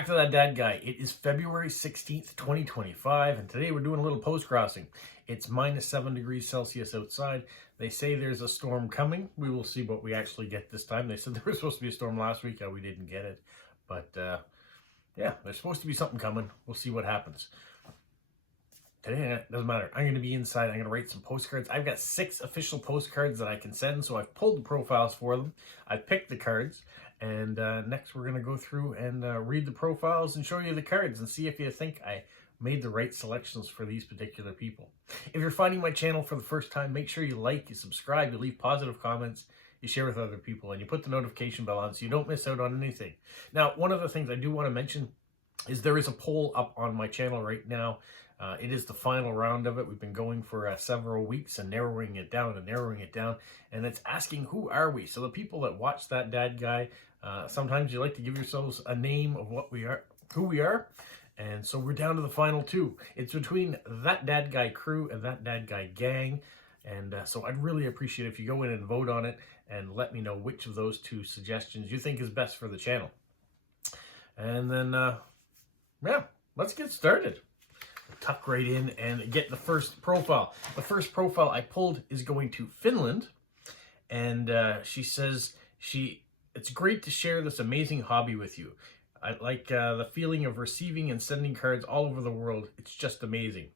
back to that dad guy. It is February 16th, 2025, and today we're doing a little post crossing. It's minus 7 degrees Celsius outside. They say there's a storm coming. We will see what we actually get this time. They said there was supposed to be a storm last week. We didn't get it. But yeah, there's supposed to be something coming. We'll see what happens. Today, it doesn't matter. I'm going to be inside. I'm going to write some postcards. I've got 6 official postcards that I can send, so I've pulled the profiles for them. I've picked the cards, and next we're going to go through and read the profiles and show you the cards and see if you think I made the right selections for these particular people. If you're finding my channel for the first time, make sure you like, you subscribe, you leave positive comments, you share with other people, and you put the notification bell on so you don't miss out on anything. Now, one of the things I do want to mention is there is a poll up on my channel right now. It is the final round of it. We've been going for several weeks and narrowing it down, and it's asking, who are we? So the people that watch that dad guy, sometimes you like to give yourselves a name of what we are, who we are, and so we're down to the final 2. It's between that dad guy crew and that dad guy gang, and so I'd really appreciate if you go in and vote on it and let me know which of those 2 suggestions you think is best for the channel. And then, yeah, let's get started. Tuck right in and get the first profile. The first profile I pulled is going to Finland, and she says it's great to share this amazing hobby with you. I like the feeling of receiving and sending cards all over the world. It's just amazing.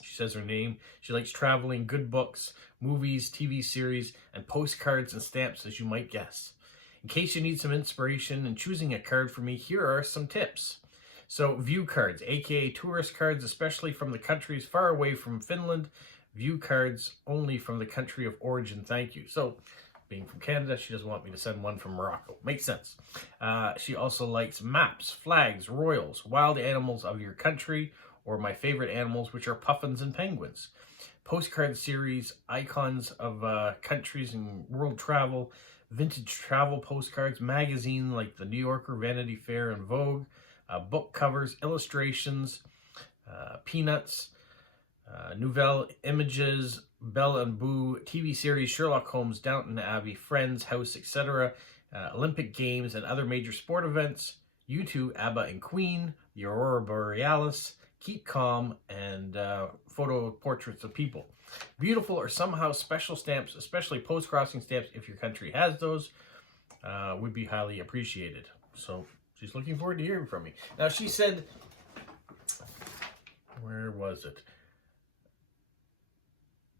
She says her name. She likes traveling, good books, movies, TV series, and postcards and stamps, as you might guess. In case you need some inspiration in choosing a card for me, here are some tips. So view cards, aka tourist cards, especially from the countries far away from Finland. View cards only from the country of origin, thank you. So being from Canada, she doesn't want me to send one from Morocco. Makes sense. She also likes maps, flags, royals, wild animals of your country, or my favorite animals, which are puffins and penguins. Postcard series, icons of countries and world travel, vintage travel postcards, magazine like the New Yorker, Vanity Fair, and Vogue. Book covers, illustrations, Peanuts, Nouvelle Images, Belle and Boo, TV series, Sherlock Holmes, Downton Abbey, Friends, House, etc., Olympic Games and other major sport events, U2, ABBA and Queen, the Aurora Borealis, Keep Calm, and photo portraits of people. Beautiful or somehow special stamps, especially post-crossing stamps, if your country has those, would be highly appreciated. So she's looking forward to hearing from me. Now, she said, where was it?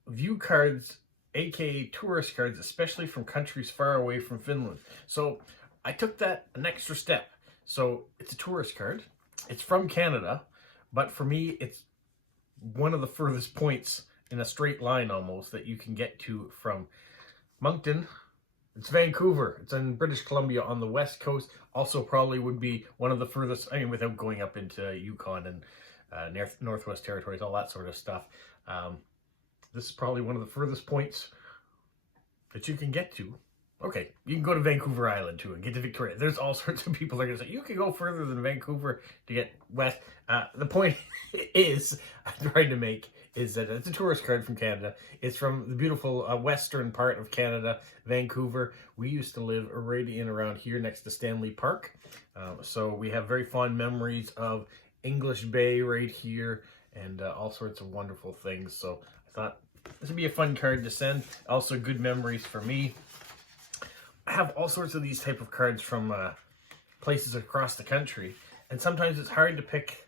View cards, aka tourist cards, especially from countries far away from Finland. So I took that an extra step. So it's a tourist card. It's from Canada, but for me, it's one of the furthest points in a straight line almost that you can get to from Moncton. It's Vancouver. It's in British Columbia on the west coast. Also probably would be one of the furthest, I mean, without going up into Yukon and Northwest Territories, all that sort of stuff. This is probably one of the furthest points that you can get to. Okay, you can go to Vancouver Island too and get to Victoria. There's all sorts of people that are going to say, you can go further than Vancouver to get west. The point is, I'm trying to make, is that it's a tourist card from Canada. It's from the beautiful western part of Canada, Vancouver. We used to live right in around here next to Stanley Park. So we have very fond memories of English Bay right here and all sorts of wonderful things. So I thought this would be a fun card to send. Also good memories for me. I have all sorts of these type of cards from places across the country, and sometimes it's hard to pick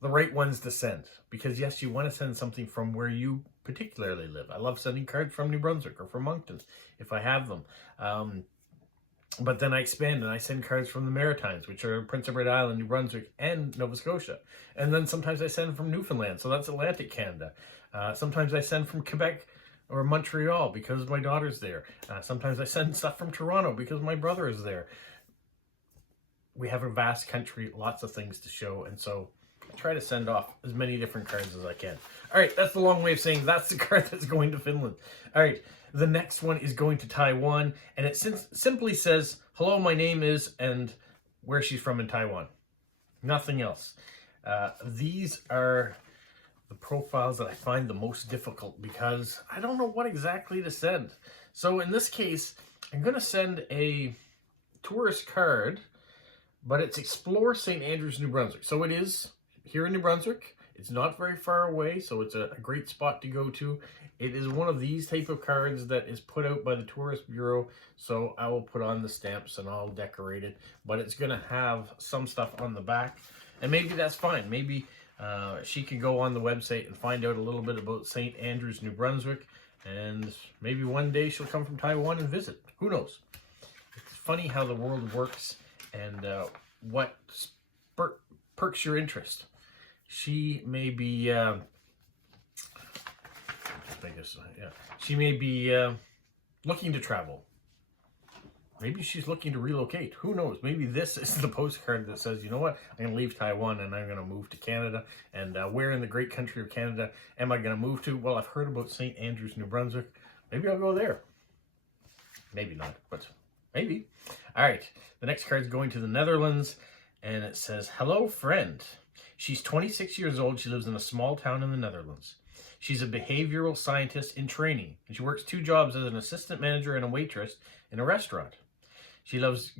the right ones to send, because yes, you want to send something from where you particularly live. I love sending cards from New Brunswick or from Moncton if I have them, but then I expand and I send cards from the Maritimes, which are Prince Edward Island, New Brunswick, and Nova Scotia. And then sometimes I send from Newfoundland, so that's Atlantic Canada. Sometimes I send from Quebec or Montreal because my daughter's there. Sometimes I send stuff from Toronto because my brother is there. We have a vast country, lots of things to show, and so I try to send off as many different cards as I can. All right, that's the long way of saying that's the card that's going to Finland. All right, the next one is going to Taiwan, and it simply says, hello, my name is, and where she's from in Taiwan. Nothing else. These are the profiles that I find the most difficult because I don't know what exactly to send. So in this case, I'm going to send a tourist card but it's Explore St. Andrews, New Brunswick. So it is here in New Brunswick. It's not very far away, so it's a great spot to go to. It is one of these type of cards that is put out by the Tourist Bureau, so I will put on the stamps and I'll decorate it, but it's going to have some stuff on the back, and maybe that's fine. Maybe she can go on the website and find out a little bit about St. Andrews, New Brunswick, and maybe one day she'll come from Taiwan and visit. Who knows? It's funny how the world works and what perks your interest. She may be, she may be looking to travel. Maybe she's looking to relocate. Who knows? Maybe this is the postcard that says, you know what? I'm going to leave Taiwan and I'm going to move to Canada. And where in the great country of Canada am I going to move to? Well, I've heard about St. Andrews, New Brunswick. Maybe I'll go there. Maybe not, but maybe. All right. The next card is going to the Netherlands. And it says, hello, friend. She's 26 years old. She lives in a small town in the Netherlands. She's a behavioral scientist in training, and she works 2 jobs as an assistant manager and a waitress in a restaurant. She loves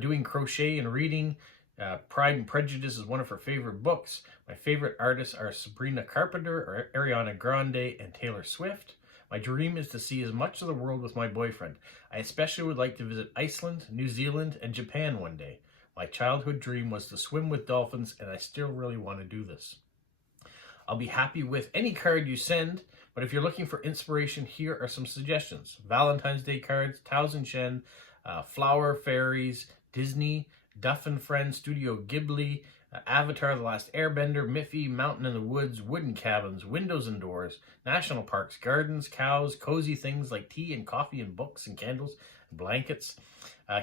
doing crochet and reading. Pride and Prejudice is one of her favorite books. My favorite artists are Sabrina Carpenter, Ariana Grande, and Taylor Swift. My dream is to see as much of the world with my boyfriend. I especially would like to visit Iceland, New Zealand, and Japan one day. My childhood dream was to swim with dolphins, and I still really want to do this. I'll be happy with any card you send, but if you're looking for inspiration, here are some suggestions. Valentine's Day cards, Towson Shen, Flower Fairies, Disney, Duff and Friends, Studio Ghibli, Avatar, The Last Airbender, Miffy, Mountain in the Woods, wooden cabins, windows and doors, national parks, gardens, cows, cozy things like tea and coffee and books and candles and blankets,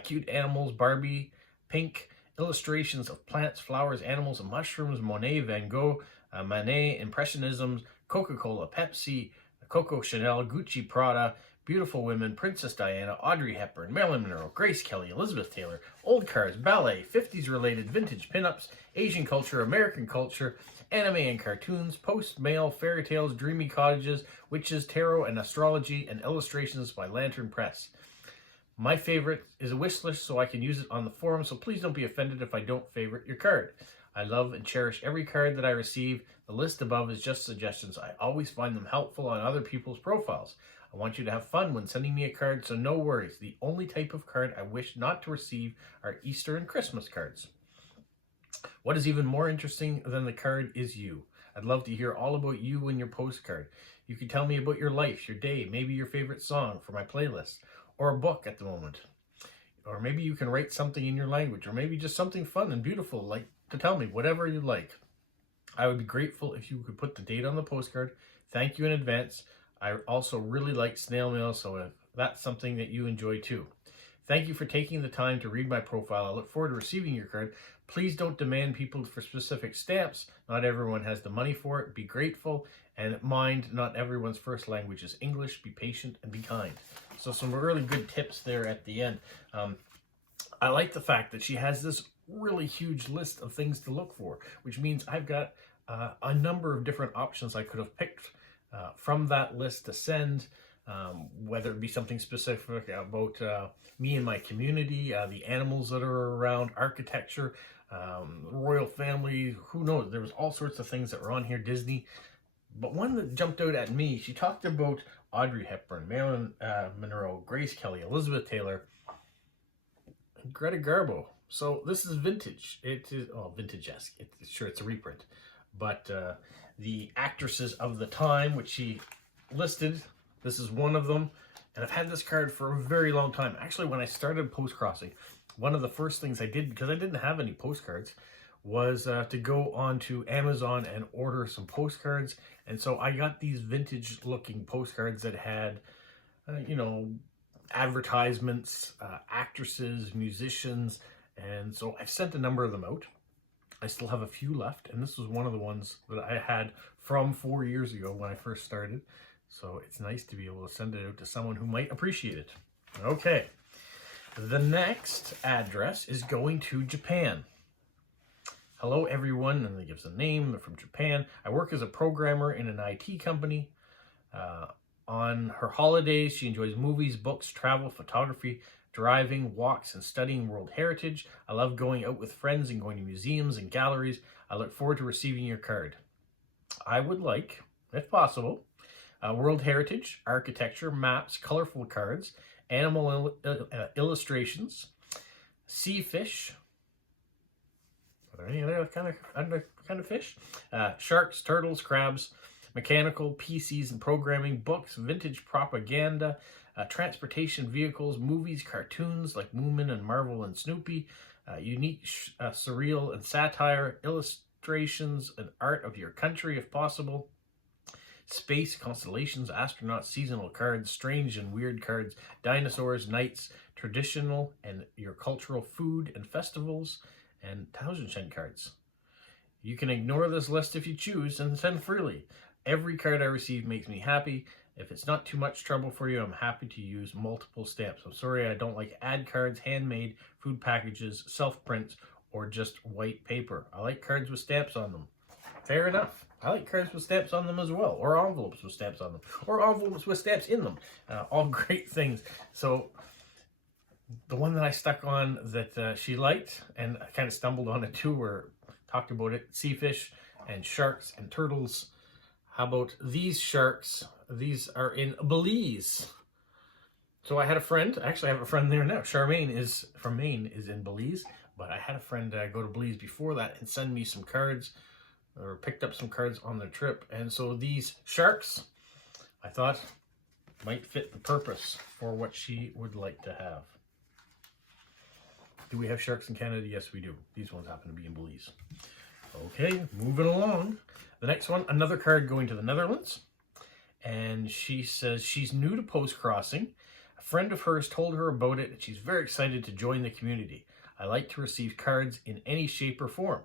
cute animals, Barbie, Pink, illustrations of plants, flowers, animals, and mushrooms, Monet, Van Gogh, Manet, Impressionism, Coca-Cola, Pepsi, Coco Chanel, Gucci, Prada, Beautiful Women, Princess Diana, Audrey Hepburn, Marilyn Monroe, Grace Kelly, Elizabeth Taylor, old cars, ballet, 50s related, vintage pinups, Asian culture, American culture, anime and cartoons, post-mail, fairy tales, dreamy cottages, witches, tarot and astrology, and illustrations by Lantern Press. My favorite is a wish list so I can use it on the forum, so please don't be offended if I don't favorite your card. I love and cherish every card that I receive. The list above is just suggestions. I always find them helpful on other people's profiles. I want you to have fun when sending me a card, so no worries. The only type of card I wish not to receive are Easter and Christmas cards. What is even more interesting than the card is you. I'd love to hear all about you and your postcard. You can tell me about your life, your day, maybe your favorite song for my playlist, or a book at the moment. Or maybe you can write something in your language, or maybe just something fun and beautiful, like to tell me, whatever you like. I would be grateful if you could put the date on the postcard. Thank you in advance. I also really like snail mail, so if that's something that you enjoy too. Thank you for taking the time to read my profile. I look forward to receiving your card. Please don't demand people for specific stamps. Not everyone has the money for it. Be grateful and mind not everyone's first language is English. Be patient and be kind. So some really good tips there at the end. I like the fact that she has this really huge list of things to look for, which means I've got a number of different options I could have picked from that list to send, whether it be something specific about me and my community, the animals that are around, architecture, royal family, who knows, there was all sorts of things that were on here, Disney. But one that jumped out at me, she talked about Audrey Hepburn, Marilyn Monroe, Grace Kelly, Elizabeth Taylor, and Greta Garbo. So this is vintage. It is, oh, vintage-esque. Sure, it's a reprint. But the actresses of the time, which she listed, this is one of them. And I've had this card for a very long time. Actually, when I started Postcrossing, one of the first things I did, because I didn't have any postcards, was to go onto Amazon and order some postcards. And so I got these vintage-looking postcards that had, you know, advertisements, actresses, musicians. And so I've sent a number of them out. I still have a few left, and this was one of the ones that I had from 4 years ago when I first started. So it's nice to be able to send it out to someone who might appreciate it. Okay, the next address is going to Japan. Hello everyone, and it gives a name. They're from Japan. I work as a programmer in an IT company. On her holidays, she enjoys movies, books, travel, photography, driving, walks, and studying world heritage. I love going out with friends and going to museums and galleries. I look forward to receiving your card. I would like, if possible, world heritage, architecture, maps, colorful cards, animal illustrations, sea fish. Are there any other kind of fish? Sharks, turtles, crabs, mechanical, PCs and programming, books, vintage propaganda, transportation vehicles, movies, cartoons like Moomin and Marvel and Snoopy, unique, surreal and satire, illustrations and art of your country if possible, space, constellations, astronauts, seasonal cards, strange and weird cards, dinosaurs, knights, traditional and your cultural food and festivals, and Taoiseach cards. You can ignore this list if you choose and send freely. Every card I receive makes me happy. If it's not too much trouble for you, I'm happy to use multiple stamps. I'm sorry I don't like ad cards, handmade, food packages, self-prints, or just white paper. I like cards with stamps on them. Fair enough. I like cards with stamps on them as well, or envelopes with stamps on them, or envelopes with stamps in them. All great things. So the one that I stuck on that she liked, and I kind of stumbled on it too, where talked about it, sea fish and sharks and turtles. How about these sharks? These are in Belize. So I had a friend, actually I have a friend there now. Charmaine is from Maine, is in Belize, but I had a friend go to Belize before that and send me some cards, or picked up some cards on their trip. And so these sharks, I thought, might fit the purpose for what she would like to have. Do we have sharks in Canada? Yes, we do. These ones happen to be in Belize. Okay, moving along. The next one, another card going to the Netherlands. And she says she's new to Postcrossing. A friend of hers told her about it and she's very excited to join the community. I like to receive cards in any shape or form.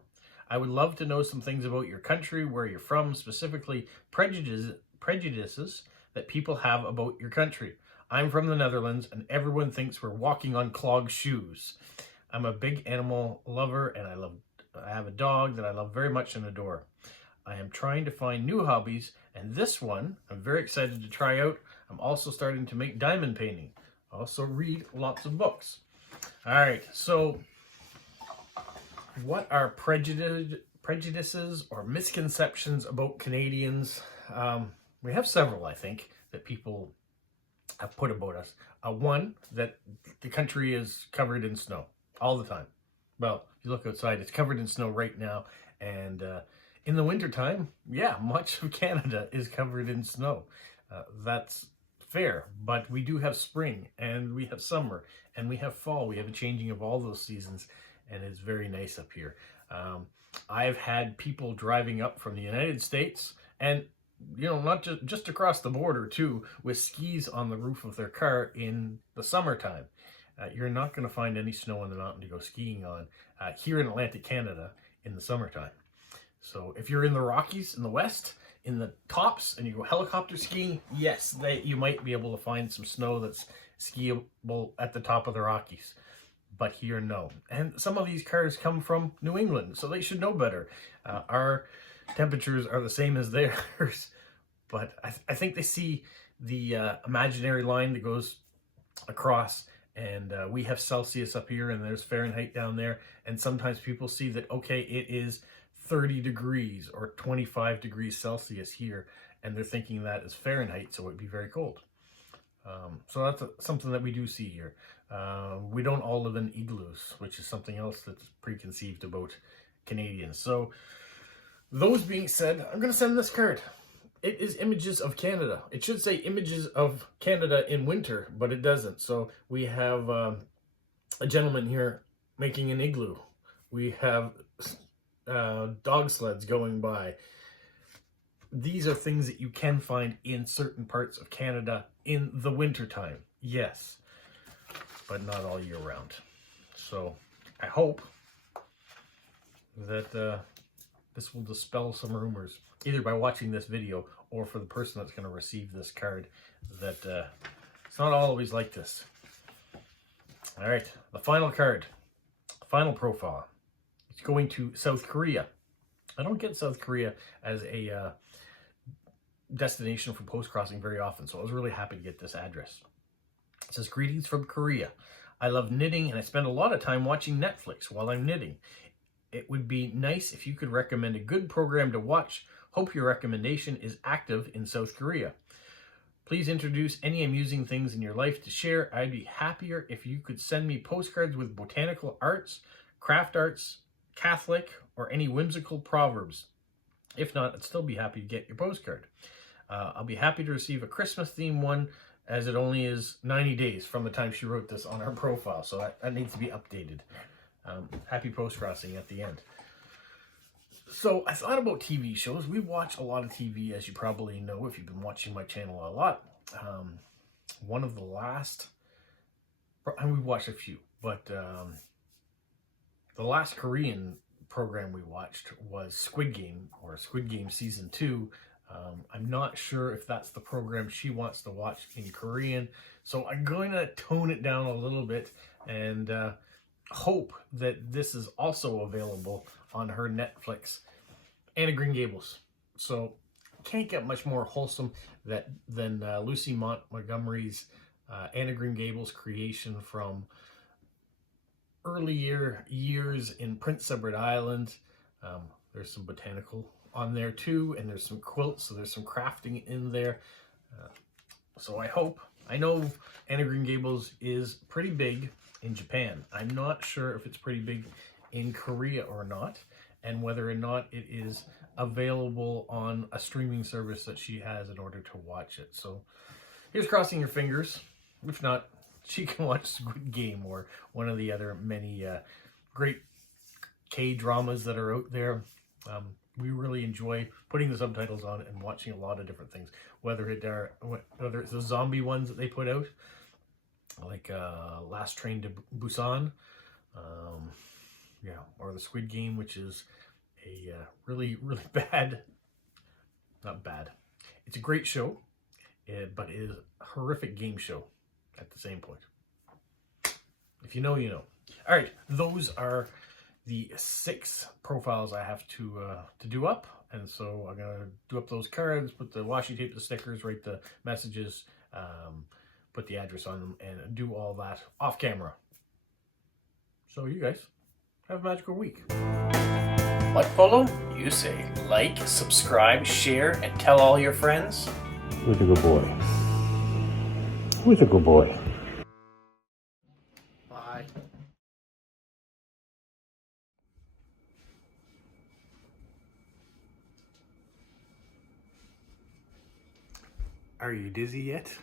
I would love to know some things about your country, where you're from, specifically prejudices that people have about your country. I'm from the Netherlands and everyone thinks we're walking on clogged shoes. I'm a big animal lover and I have a dog that I love very much and adore. I am trying to find new hobbies, and this one I'm very excited to try out. I'm also starting to make diamond painting. I also read lots of books. All right, so what are prejudices or misconceptions about Canadians? We have several, I think, that people have put about us. One, that the country is covered in snow all the time. Well, if you look outside, it's covered in snow right now, and in the wintertime, yeah, much of Canada is covered in snow. That's fair, but we do have spring, and we have summer, and we have fall. We have a changing of all those seasons, and it's very nice up here. I've had people driving up from the United States, and you know, not just across the border too, with skis on the roof of their car in the summertime. You're not going to find any snow on the mountain to go skiing on here in Atlantic Canada in the summertime. So if you're in the Rockies in the west, in the tops, and you go helicopter skiing, yes, you might be able to find some snow that's skiable at the top of the Rockies. But here, no. And some of these cars come from New England, so they should know better. Our temperatures are the same as theirs, but I think they see the imaginary line that goes across, and we have Celsius up here and there's Fahrenheit down there, and sometimes people see that, okay, it is 30 degrees or 25 degrees Celsius here, and they're thinking that is Fahrenheit, so it'd be very cold. So that's something that we do see here. We don't all live in igloos, which is something else that's preconceived about Canadians. So those being said, I'm going to send this card. It is images of Canada. It should say images of Canada in winter, but it doesn't. So we have a gentleman here making an igloo. We have dog sleds going by. These are things that you can find in certain parts of Canada in the wintertime. Yes, but not all year round. So I hope that this will dispel some rumors, either by watching this video or for the person that's going to receive this card, that it's not always like this. All right, the final card, final profile. It's going to South Korea. I don't get South Korea as a destination for Postcrossing very often, so I was really happy to get this address. It says, greetings from Korea. I love knitting and I spend a lot of time watching Netflix while I'm knitting. It would be nice if you could recommend a good program to watch. Hope your recommendation is active in South Korea. Please introduce any amusing things in your life to share. I'd be happier if you could send me postcards with botanical arts, craft arts, Catholic, or any whimsical proverbs. If not, I'd still be happy to get your postcard. I'll be happy to receive a Christmas themed one, as it only is 90 days from the time she wrote this on her profile, so that needs to be updated. Happy Postcrossing at the end. So I thought about TV shows. We watch a lot of TV, as you probably know if you've been watching my channel a lot. One of the last, and we watched a few, but the last Korean program we watched was Squid Game, or Squid Game Season 2. I'm not sure if that's the program she wants to watch in Korean, so I'm going to tone it down a little bit and hope that this is also available on her Netflix. Anna Green Gables. So can't get much more wholesome than Lucy Montgomery's Anna Green Gables creation from early years in Prince Edward Island. There's some botanical on there too, and there's some quilts, so there's some crafting in there. So I know Anna Green Gables is pretty big in Japan. I'm not sure if it's pretty big in Korea or not, and whether or not it is available on a streaming service that she has in order to watch it. So here's crossing your fingers. If not, she can watch Squid Game or one of the other many great K-dramas that are out there. We really enjoy putting the subtitles on and watching a lot of different things, whether it's the zombie ones that they put out, like Last Train to Busan, or the Squid Game, which is a really bad, not bad. It's a great show, but it is a horrific game show at the same point. If you know, you know. All right, those are the 6 profiles I have to do up, and so I'm gonna do up those cards, put the washi tape, the stickers, write the messages, put the address on them, and do all that off camera. So you guys have a magical week. What, Polo? You say like, subscribe, share, and tell all your friends. Who's a good boy? Who's a good boy? Bye. Are you dizzy yet?